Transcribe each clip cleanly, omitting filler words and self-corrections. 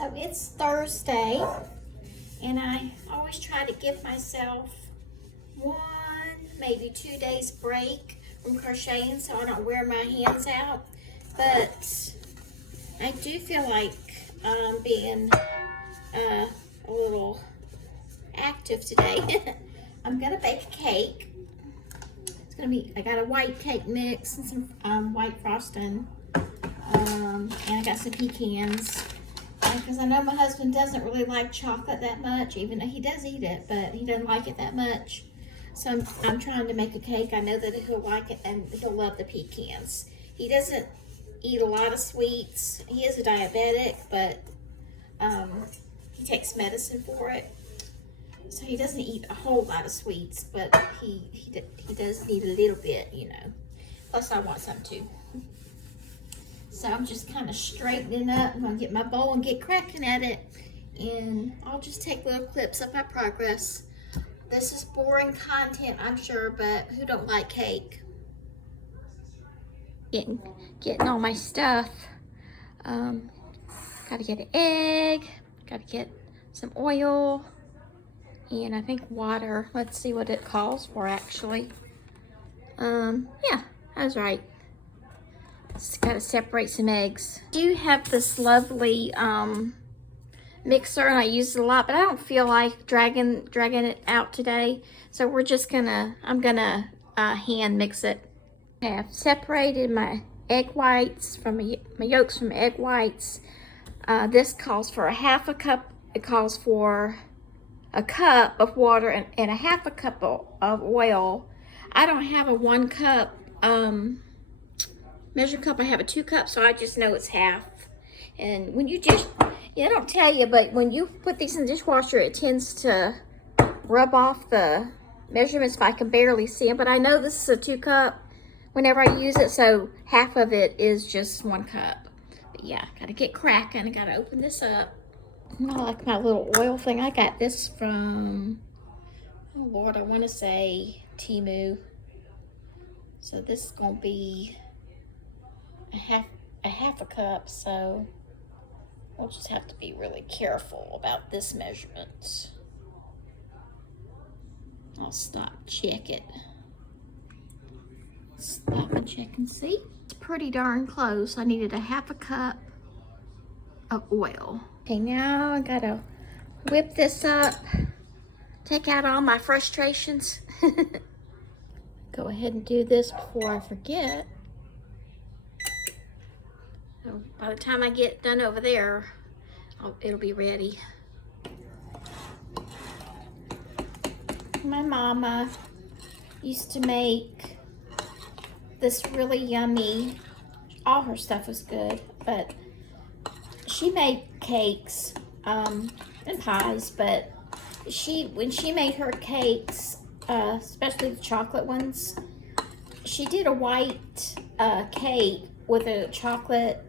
So it's Thursday, and I always try to give myself 1, maybe 2 days break from crocheting so I don't wear my hands out. But I do feel like being a little active today. I'm gonna bake a cake. It's gonna be, I got a white cake mix and some white frosting, and I got some pecans. Because I know my husband doesn't really like chocolate that much, even though he does eat it, but he doesn't like it that much. So I'm trying to make a cake. I know that he'll like it and he'll love the pecans. He doesn't eat a lot of sweets. He is a diabetic, but he takes medicine for it. So he doesn't eat a whole lot of sweets, but he does need a little bit, you know. Plus I want some too. So I'm just kind of straightening up. I'm gonna get my bowl and get cracking at it. And I'll just take little clips of my progress. This is boring content, I'm sure, but who don't like cake? Getting all my stuff. Gotta get an egg, gotta get some oil, and I think water. Let's see what it calls for actually. Yeah, I was right. Just gotta separate some eggs. I do have this lovely mixer, and I use it a lot, but I don't feel like dragging it out today. So we're just I'm gonna hand mix it. I have separated my egg whites from my yolks from egg whites. This calls for a half a cup. It calls for a cup of water and a half a cup of oil. I don't have a 1 cup measure cup. I have a 2 cup, so I just know it's half. And when you I don't tell you, but when you put these in the dishwasher, it tends to rub off the measurements if I can barely see them. But I know this is a 2 cup whenever I use it, so half of it is just 1 cup. But yeah, gotta get cracking. I gotta open this up. I like my little oil thing. I got this from, oh Lord, I want to say Temu. So this is gonna be a half a cup, so we'll just have to be really careful about this measurement. I'll stop, check it. Stop and check and see. It's pretty darn close. I needed a half a cup of oil. Okay, now I gotta whip this up, take out all my frustrations. Go ahead and do this before I forget. So by the time I get done over there, it'll be ready. My mama used to make this really yummy, all her stuff was good, but she made cakes and pies, but when she made her cakes, especially the chocolate ones, she did a white cake with a chocolate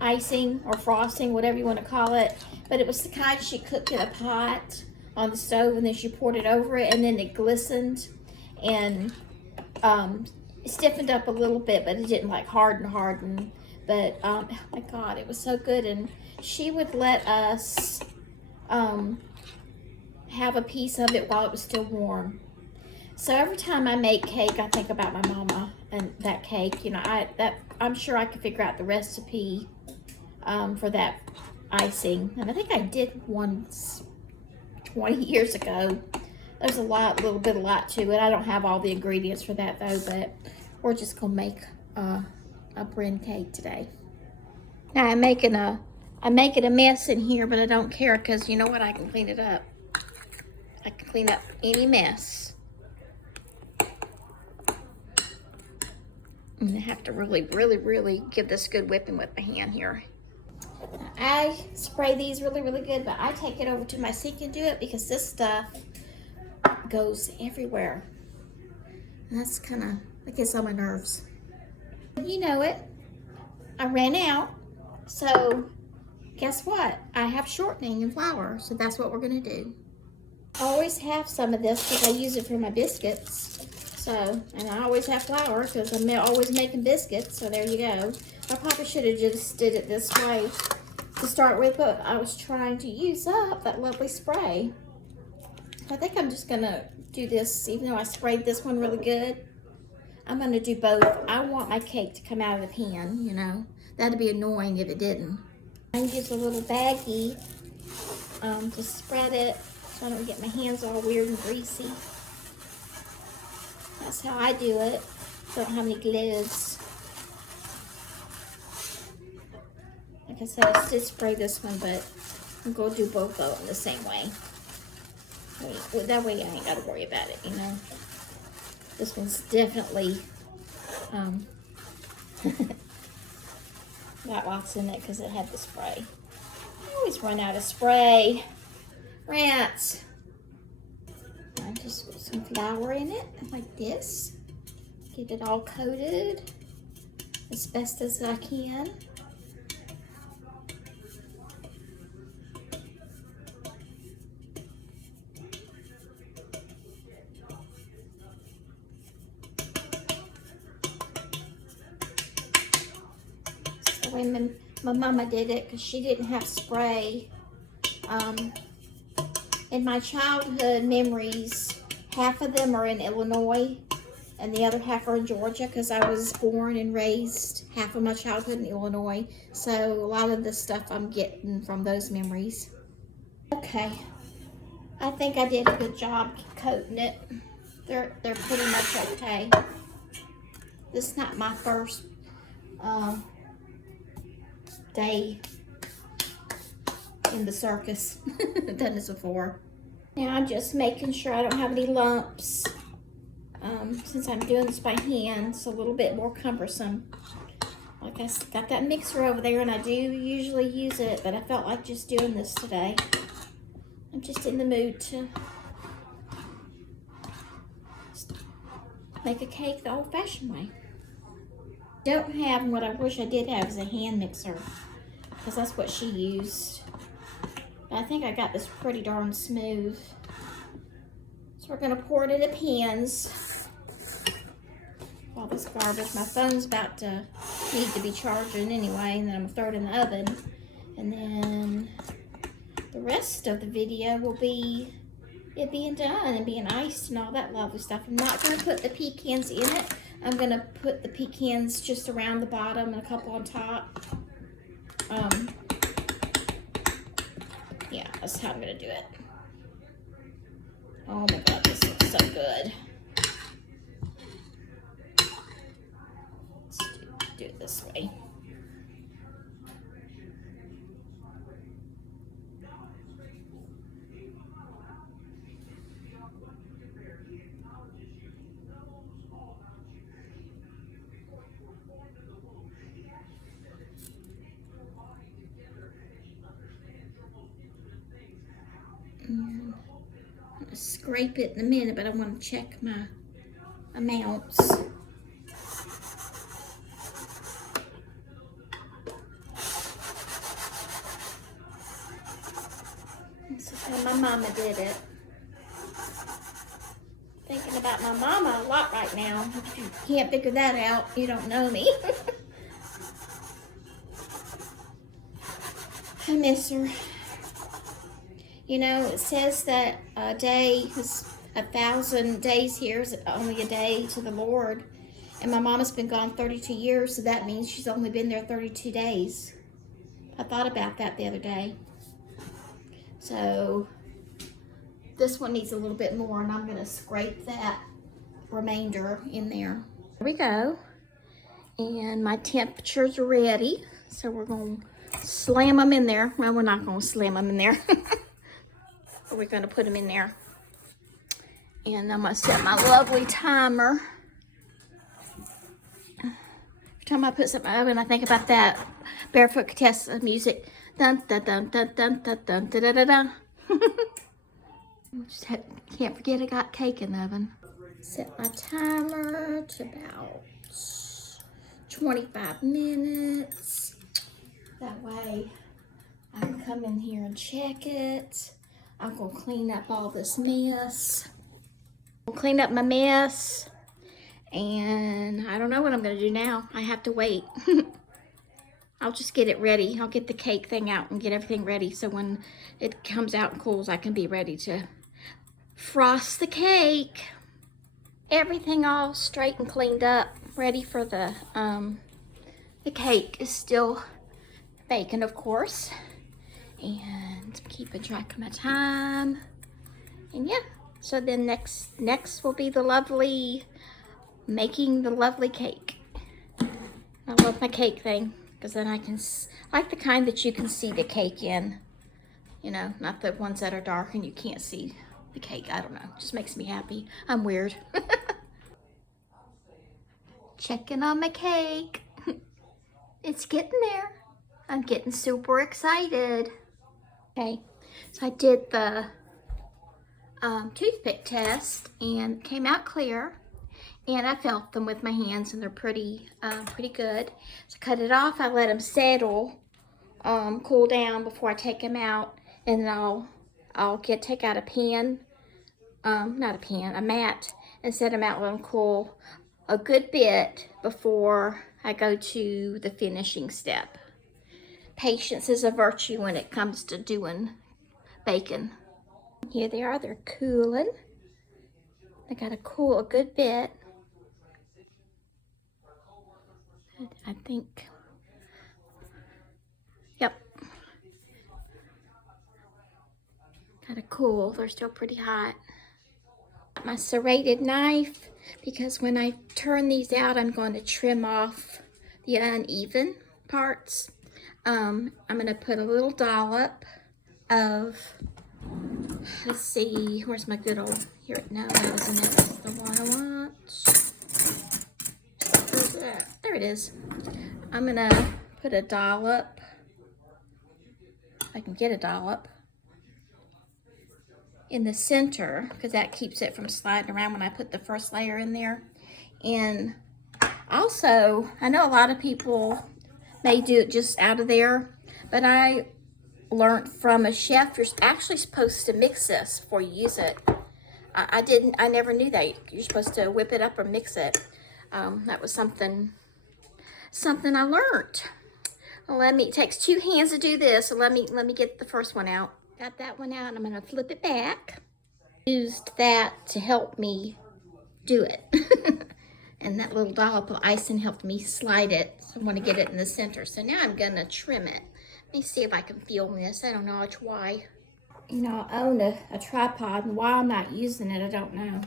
icing or frosting, whatever you want to call it, but it was the kind she cooked in a pot on the stove, and then she poured it over it, and then it glistened and it stiffened up a little bit, but it didn't like harden. But oh my God, it was so good. And she would let us have a piece of it while it was still warm. So every time I make cake, I think about my mama and that cake. You know, I'm sure I could figure out the recipe for that icing. And I think I did once 20 years ago. There's a lot to it. I don't have all the ingredients for that though, but we're just gonna make a Bren cake today. Now I'm making a mess in here, but I don't care because you know what? I can clean it up. I can clean up any mess. And I have to really give this good whipping with my hand here. I spray these really good, but I take it over to my sink and do it because this stuff goes everywhere. And that's it gets on my nerves. You know it. I ran out, so guess what? I have shortening and flour, so that's what we're gonna do. I always have some of this because I use it for my biscuits. So, and I always have flour because I'm always making biscuits, so there you go. I probably should have just did it this way to start with, but I was trying to use up that lovely spray. I think I'm just gonna do this, even though I sprayed this one really good. I'm gonna do both. I want my cake to come out of the pan, you know. That'd be annoying if it didn't. I use a little baggie to spread it so I don't get my hands all weird and greasy. That's how I do it. I don't have any gloves. Like I said, I did spray this one, but I'm gonna do both of them the same way. That way I ain't gotta worry about it, you know. This one's definitely got lots in it because it had the spray. I always run out of spray. Rats. I just put some flour in it like this. Get it all coated as best as I can. That's the way my mama did it, because she didn't have spray. In my childhood memories, half of them are in Illinois and the other half are in Georgia, because I was born and raised half of my childhood in Illinois. So a lot of the stuff I'm getting from those memories. Okay, I think I did a good job coating it. They're pretty much okay. This is not my first day in the circus. I've done this before. Now I'm just making sure I don't have any lumps. Since I'm doing this by hand, it's a little bit more cumbersome. Like I got that mixer over there and I do usually use it, but I felt like just doing this today. I'm just in the mood to make a cake the old-fashioned way. Don't have what I wish I did have is a hand mixer, because that's what she used. But I think I got this pretty darn smooth. So we're gonna pour it into pans. All this garbage. My phone's about to need to be charging anyway, and then I'm gonna throw it in the oven. And then the rest of the video will be it being done and being iced and all that lovely stuff. I'm not gonna put the pecans in it. I'm gonna put the pecans just around the bottom and a couple on top. Yeah, that's how I'm gonna do it. Oh my God, this looks so good. Let's do it this way. I'm gonna scrape it in a minute, but I want to check my amounts. This is how my mama did it. Thinking about my mama a lot right now. If you can't figure that out, you don't know me. I miss her. You know, it says that a day is 1,000 days here is only a day to the Lord. And my mama's been gone 32 years, so that means she's only been there 32 days. I thought about that the other day. So this one needs a little bit more, and I'm gonna scrape that remainder in there. There we go. And my temperatures are ready. So we're gonna slam them in there. Well, we're not gonna slam them in there. But we're gonna put them in there. And I'm gonna set my lovely timer. Every time I put something in the oven, I think about that Barefoot Contessa music. Dun dun dun dun dun dun dun dun dun dun dun. Just can't forget I got cake in the oven. Set my timer to about 25 minutes. That way I can come in here and check it. I'm gonna clean up all this mess. I'll clean up my mess, and I don't know what I'm gonna do now. I have to wait. I'll just get it ready. I'll get the cake thing out and get everything ready so when it comes out and cools, I can be ready to frost the cake. Everything all straight and cleaned up, ready for the cake is still baking, of course. And keeping track of my time. And yeah, so then next will be the lovely, making the lovely cake. I love my cake thing, because then I like the kind that you can see the cake in. You know, not the ones that are dark and you can't see the cake. I don't know, it just makes me happy. I'm weird. Checking on my cake. It's getting there. I'm getting super excited. Okay, so I did the toothpick test and came out clear. And I felt them with my hands and they're pretty good. So I cut it off, I let them settle, cool down before I take them out. And then I'll take out a pen, not a pen, a mat, and set them out, let them cool a good bit before I go to the finishing step. Patience is a virtue when it comes to doing bacon. Here they are, they're cooling. They gotta cool a good bit. I think, yep. Gotta cool, they're still pretty hot. My serrated knife, because when I turn these out, I'm going to trim off the uneven parts. I'm gonna put a little dollop of, let's see, where's my good old, here, no, that isn't it, that's the one I want. Where's that? There it is. I'm gonna put a dollop, if I can get a dollop, in the center, because that keeps it from sliding around when I put the first layer in there. And also, I know a lot of people may do it just out of there, but I learned from a chef, you're actually supposed to mix this before you use it. I never knew that. You're supposed to whip it up or mix it. That was something I learned. Well, it takes 2 hands to do this, so let me get the first one out. Got that one out, and I'm gonna flip it back. Used that to help me do it. And that little dollop of icing helped me slide it. So I want to get it in the center. So now I'm gonna trim it. Let me see if I can film this. I don't know, I'll try. You know, I own a tripod, and while I'm not using it, I don't know.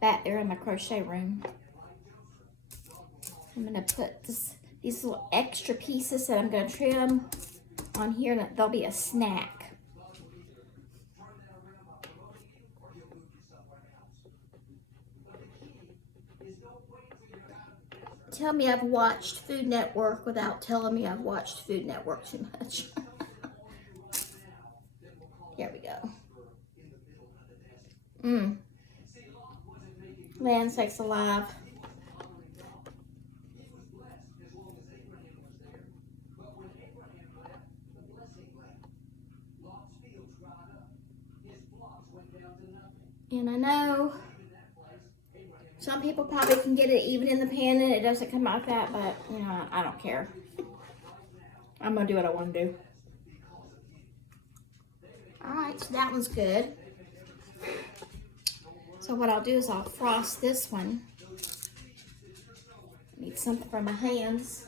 Back there in my crochet room. I'm gonna put these little extra pieces that I'm gonna trim on here, and there'll be a snack. Tell me I've watched Food Network without telling me I've watched Food Network too much. Here we go. Land sakes alive. And I know some people probably can get it even in the pan and it doesn't come out that, but you know, I don't care. I'm gonna do what I want to do. All right, so that one's good. So what I'll do is I'll frost this one. Need something for my hands.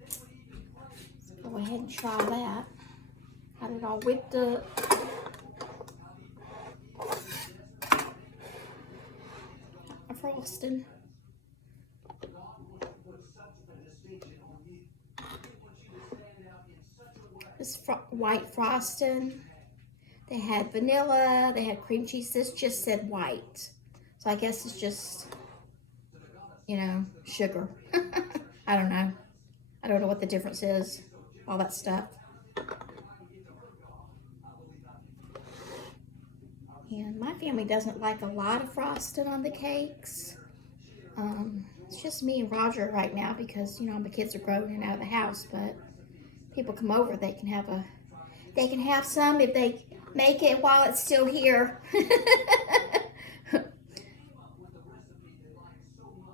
Let's go ahead and try that. Got it all whipped up. Frosting. This white frosting. They had vanilla, they had cream cheese. This just said white. So I guess it's just, you know, sugar. I don't know. I don't know what the difference is. All that stuff. And my family doesn't like a lot of frosting on the cakes. It's just me and Roger right now because, you know, my kids are grown and out of the house, but people come over, they can have some if they make it while it's still here.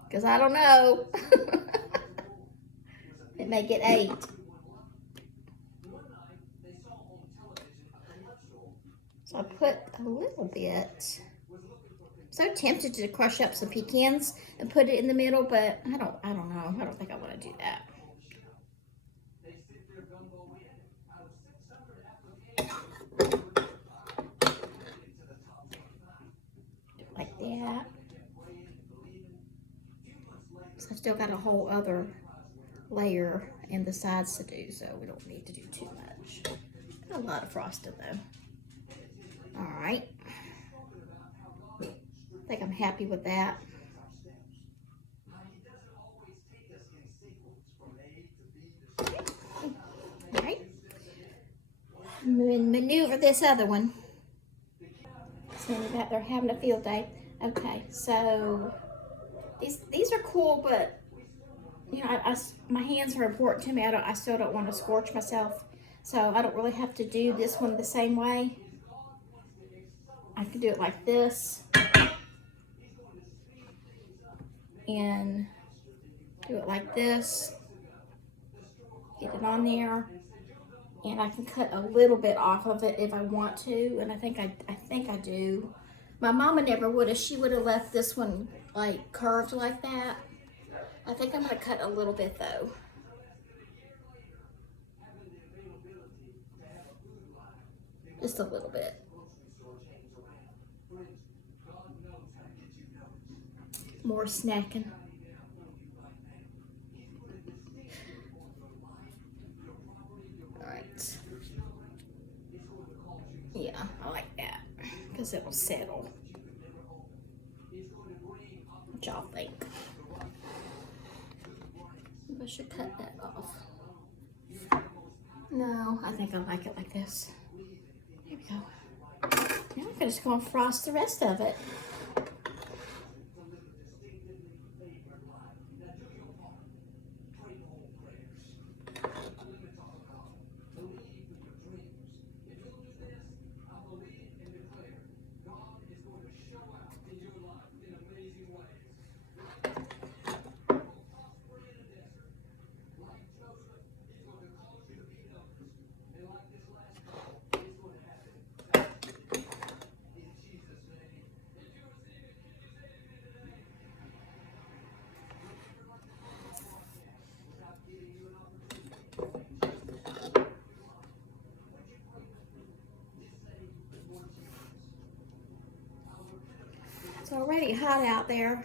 Because I don't know. It may get 8. So I put a little bit. So tempted to crush up some pecans and put it in the middle, but I don't know. I don't think I want to do that. Like that. So I've still got a whole other layer in the sides to do, so we don't need to do too much. A lot of frosting though. All right. I think I'm happy with that. All right. Maneuver this other one. Sandy back there having a field day. Okay, so these are cool, but you know, my hands are important to me. I still don't want to scorch myself, so I don't really have to do this one the same way. I can do it like this and do it like this. Get it on there, and I can cut a little bit off of it if I want to, and I think I do. My mama never would have. She would have left this one like curved like that. I think I'm gonna cut a little bit though. Just a little bit. More snacking. All right. Yeah, I like that because it'll settle. What y'all think? I should cut that off. No, I think I like it like this. Here we go. Now I'm just going to frost the rest of it. It's already hot out there.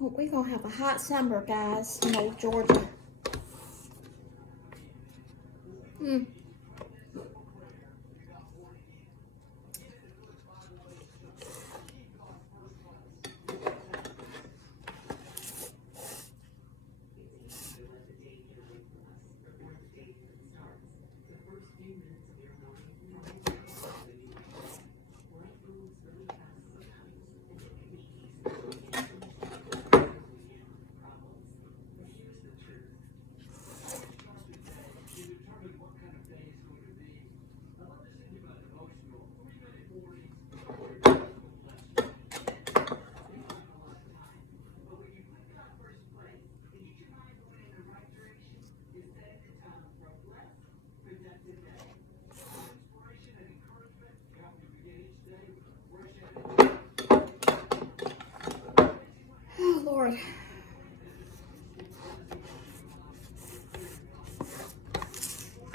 We're going to have a hot summer, guys, in old Georgia. Oh, Lord.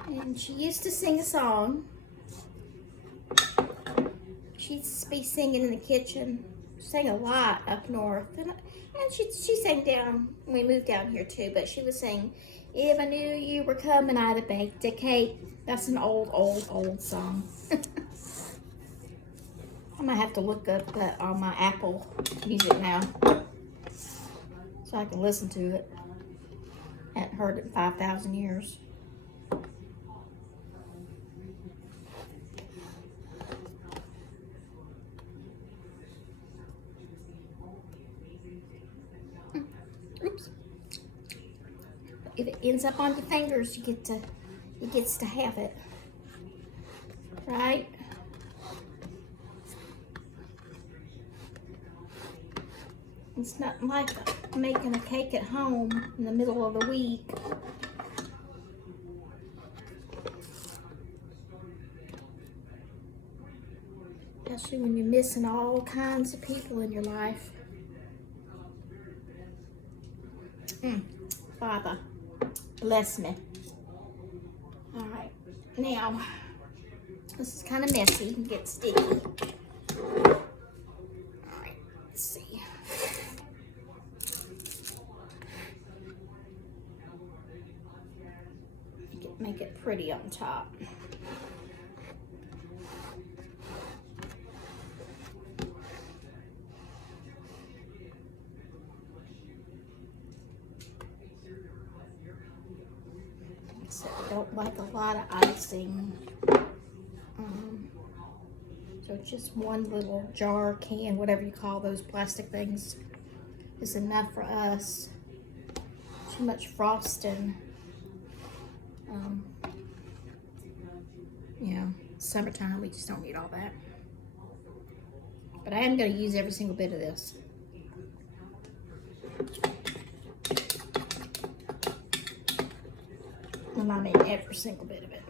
And she used to sing a song. She used to be singing in the kitchen. She sang a lot up north. And she sang down when we moved down here too, but she would sing, "If I knew you were coming, I'd have baked a cake." That's an old song. I might have to look up that on my Apple Music now so I can listen to it. I hadn't heard it in 5,000 years. Oops. If it ends up on your fingers, it gets to have it. Right? It's not like making a cake at home in the middle of the week. especially when you're missing all kinds of people in your life. Father, bless me. All right, now, this is kind of messy and get sticky. All right, let's see. Make it pretty on top. So I don't like a lot of icing. So just one little jar, can, whatever you call those plastic things, is enough for us. Too much frosting. You know, summertime, we just don't need all that. But I am going to use every single bit of this. And I mean every single bit of it.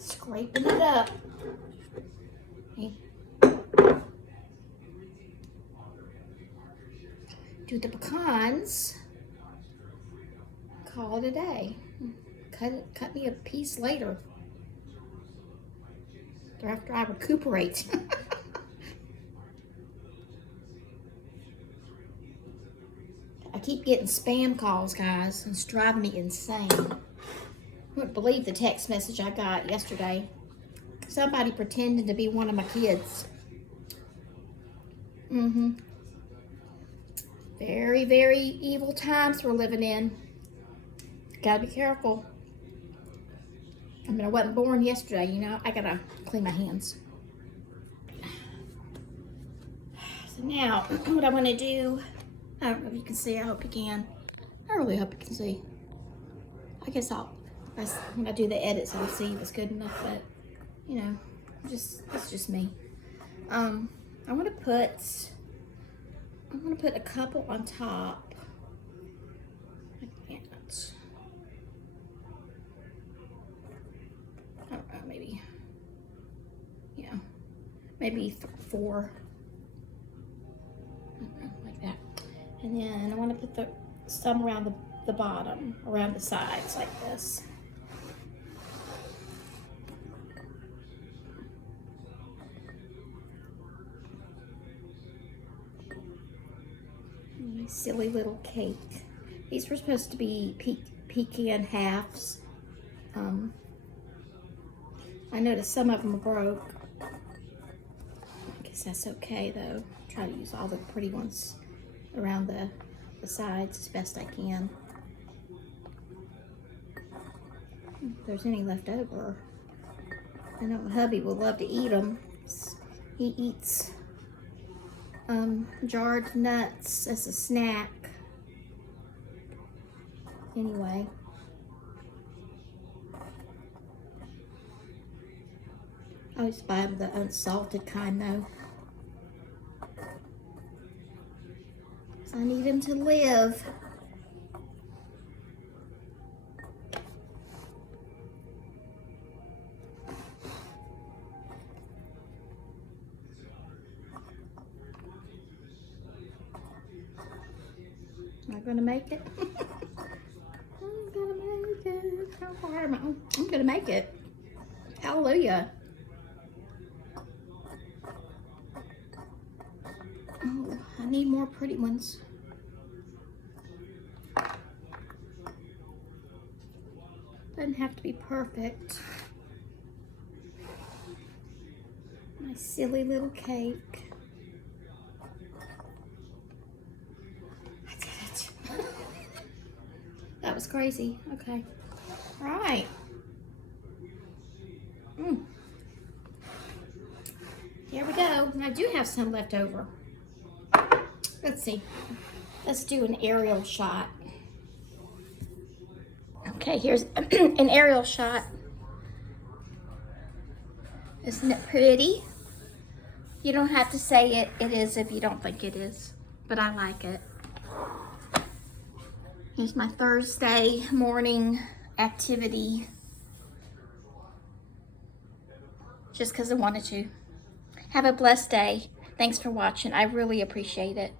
Scraping it up. Okay. Do the pecans. Call it a day. Cut me a piece later. Or after I recuperate. I keep getting spam calls, guys. It's driving me insane. I wouldn't believe the text message I got yesterday. Somebody pretending to be one of my kids. Very, very evil times we're living in. Gotta be careful. I mean, I wasn't born yesterday, you know. I gotta clean my hands. So now, what I want to do, I don't know if you can see. I hope you can. I really hope you can see. I guess when I do the edits, I'll see if it's good enough, but, you know, it's just me. I want to put a couple on top. I can't. I don't know, maybe. Yeah, maybe 4. Like that. And then I want to put some around the bottom, around the sides like this. Silly little cake. These were supposed to be pecan halves. I noticed some of them are broke. I guess that's okay though. Try to use all the pretty ones around the sides as best I can. If there's any left over. I know hubby will love to eat them. He eats jarred nuts as a snack. Anyway. I always buy the unsalted kind though. I need him to live. Am I gonna make it? I'm gonna make it. How hard am I? I'm gonna make it. Hallelujah. Oh, I need more pretty ones. Doesn't have to be perfect. My silly little cake. I did it. That was crazy. Okay. All right. Here we go. I do have some left over. Let's see. Let's do an aerial shot. Okay, here's an aerial shot. Isn't it pretty? You don't have to say it is if you don't think it is, but I like it. Here's my Thursday morning activity. Just because I wanted to. Have a blessed day. Thanks for watching. I really appreciate it.